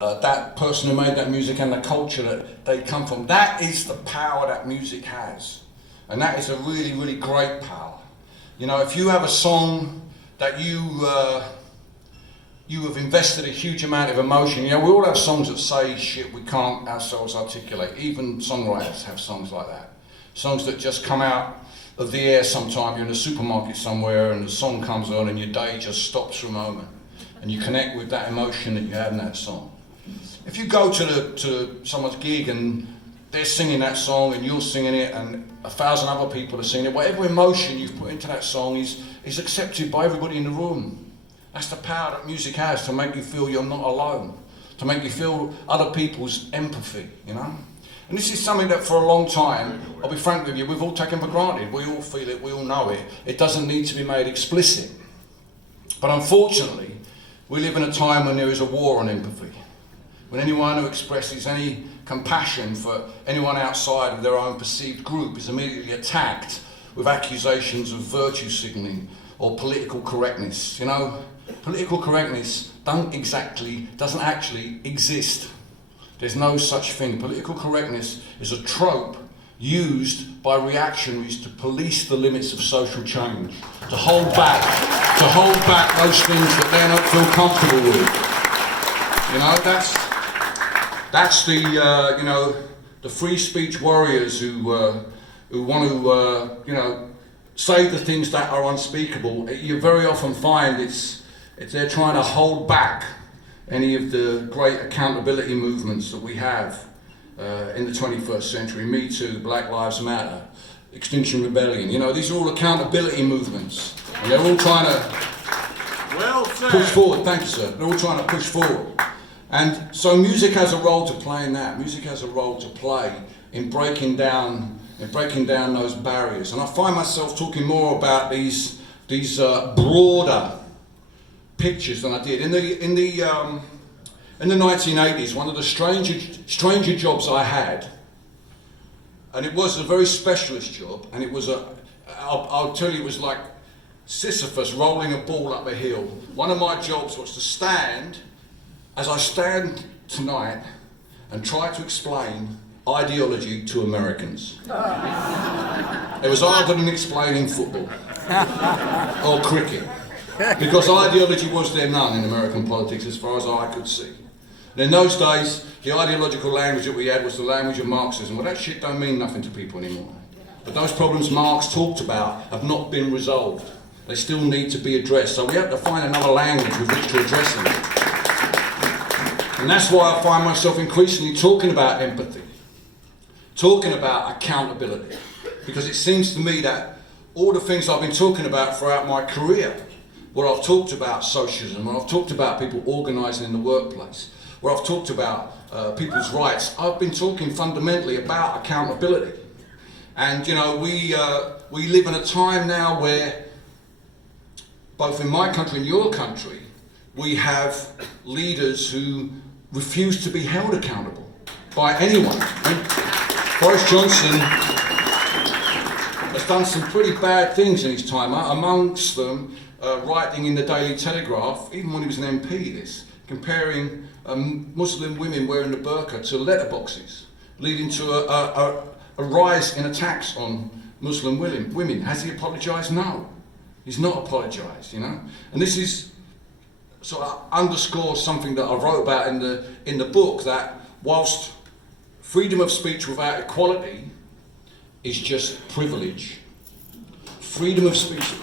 that person who made that music and the culture that they come from. That is the power that music has. And that is a really, really great power. You know, if you have a song that you have invested a huge amount of emotion, you know, we all have songs that say shit we can't ourselves articulate. Even songwriters have songs like that. Songs that just come out of the air sometime. You're in a supermarket somewhere and the song comes on and your day just stops for a moment. And you connect with that emotion that you had in that song. If you go to someone's gig and they're singing that song and you're singing it and 1,000 other people are singing it, whatever emotion you've put into that song is accepted by everybody in the room. That's the power that music has, to make you feel you're not alone, to make you feel other people's empathy, you know? And this is something that for a long time, I'll be frank with you, we've all taken for granted. We all feel it, we all know it. It doesn't need to be made explicit. But unfortunately, we live in a time when there is a war on empathy. When anyone who expresses any compassion for anyone outside of their own perceived group is immediately attacked with accusations of virtue signalling or political correctness. You know, political correctness doesn't actually exist. There's no such thing. Political correctness is a trope used by reactionaries to police the limits of social change, to hold back those things that they don't feel comfortable with. You know, that's the you know, the free speech warriors who want to you know, say the things that are unspeakable. You very often find it's they're trying to hold back any of the great accountability movements that we have in the 21st century. Me Too, Black Lives Matter, Extinction Rebellion. You know, these are all accountability movements, and they're all trying to push forward. Thank you, sir. They're all trying to push forward. And so music has a role to play in that. Music has a role to play in breaking down those barriers. And I find myself talking more about these broader pictures than I did. In the 1980s, one of the stranger jobs I had, and it was a very specialist job, and it was I'll tell you, it was like Sisyphus rolling a ball up a hill. One of my jobs was to stand, as I stand tonight, and try to explain ideology to Americans. It was harder than explaining football or cricket, because ideology was there none in American politics as far as I could see. And in those days, the ideological language that we had was the language of Marxism. Well, that shit don't mean nothing to people anymore. But those problems Marx talked about have not been resolved. They still need to be addressed. So we have to find another language with which to address them. And that's why I find myself increasingly talking about empathy, talking about accountability, because it seems to me that all the things I've been talking about throughout my career, where I've talked about socialism, where I've talked about people organising in the workplace, where I've talked about people's rights, I've been talking fundamentally about accountability. And you know, we live in a time now where, both in my country and your country, we have leaders who refuse to be held accountable by anyone. And Boris Johnson has done some pretty bad things in his time, amongst them writing in the Daily Telegraph, even when he was an MP, comparing Muslim women wearing the burqa to letterboxes, leading to a rise in attacks on Muslim women. Has he apologised? No. He's not apologised, you know? And this is sort of underscores something that I wrote about in the book, that whilst freedom of speech without equality is just privilege, freedom of speech